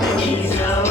మట్టి గీసావా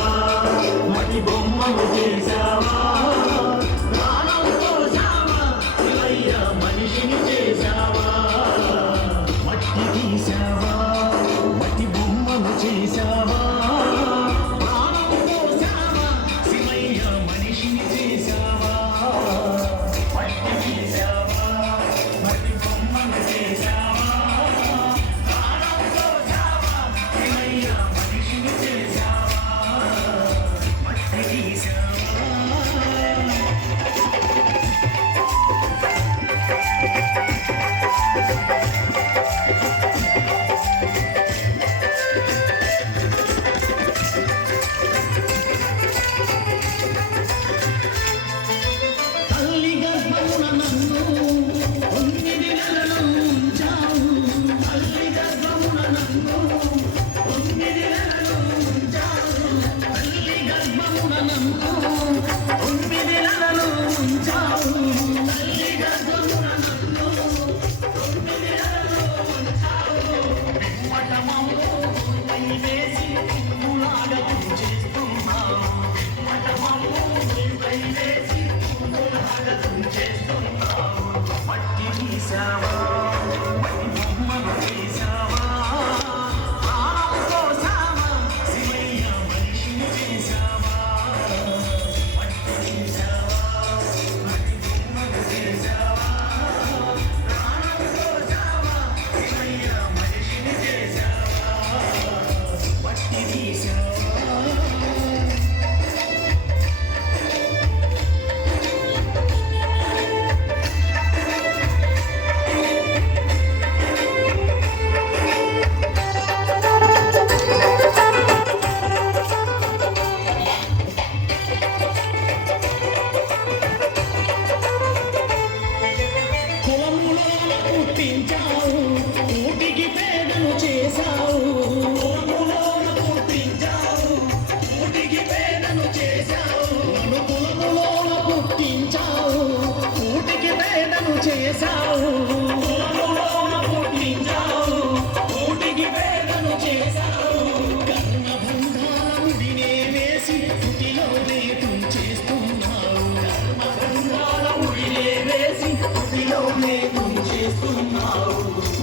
చేస్తున్నావు.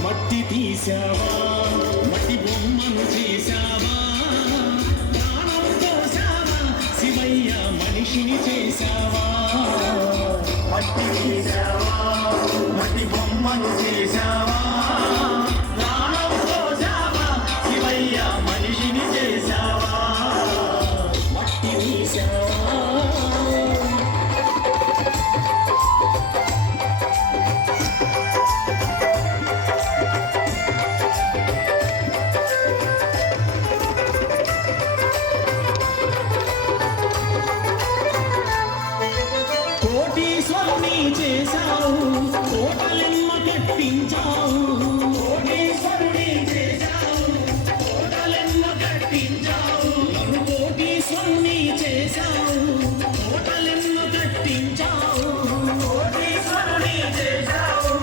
మట్టి తీసావా మట్టి బొమ్మను చేశావా? ప్రాణం పోసావా శివయ్య మనిషిని చేశావా? మట్టి చేసావా మట్టి బొమ్మను చేశావా? కట్టించావు కోటీశ్వరుని చేశావు. కోటలిమ్మ కట్టించావు నన్ను కోటీశ్వరుని చేశావు కోటలిమ్మ కట్టించావు కోటీశ్వరుని చేశావు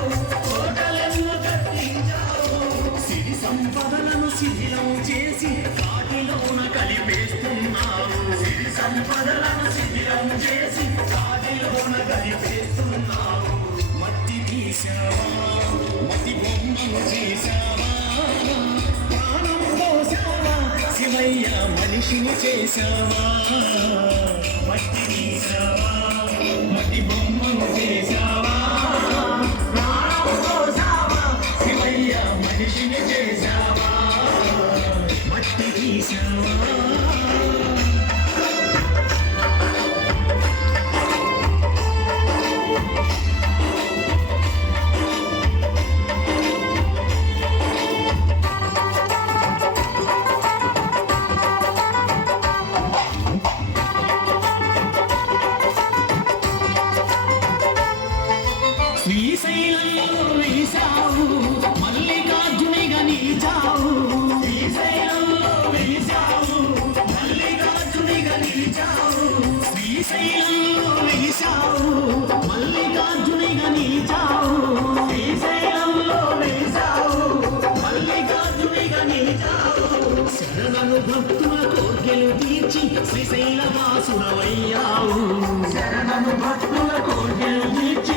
కోటలిమ్మ కట్టించావు సిరి సంపదలను శిథిలం చేసి కాటిలోన కలిపేస్తున్నావు సిరి సంపదలను శిథిలం చేసి కాటిలోన కలిపేస్తున్నావు మట్టి తీసావా శివయ్య మనిషిని చేశావా మట్టి తీసావా? మట్టి బొమ్మను చేసావా శివయ్య మనిషిని చేసావా మట్టి తీసావా? శ్రీశైలంలో వేశావు మల్లికార్జునిగా నిలిచావు. శ్రీశైలంలో వేశావు మల్లికార్జునిగా నిలిచావు. శ్రీశైలంలో వేశావు మల్లికార్జునిగా నిలిచావు. శ్రీశైలంలో వేశావు మల్లికార్జునిగా నిలిచావు. శరణను భక్తుల కోర్కెలు తీర్చి శ్రీశైలవాసుడవయ్యావు శరణను భక్తుల కోర్కెలు తీర్చి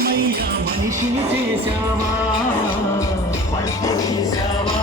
మనిషిని చేశావా? మట్టి చేశావా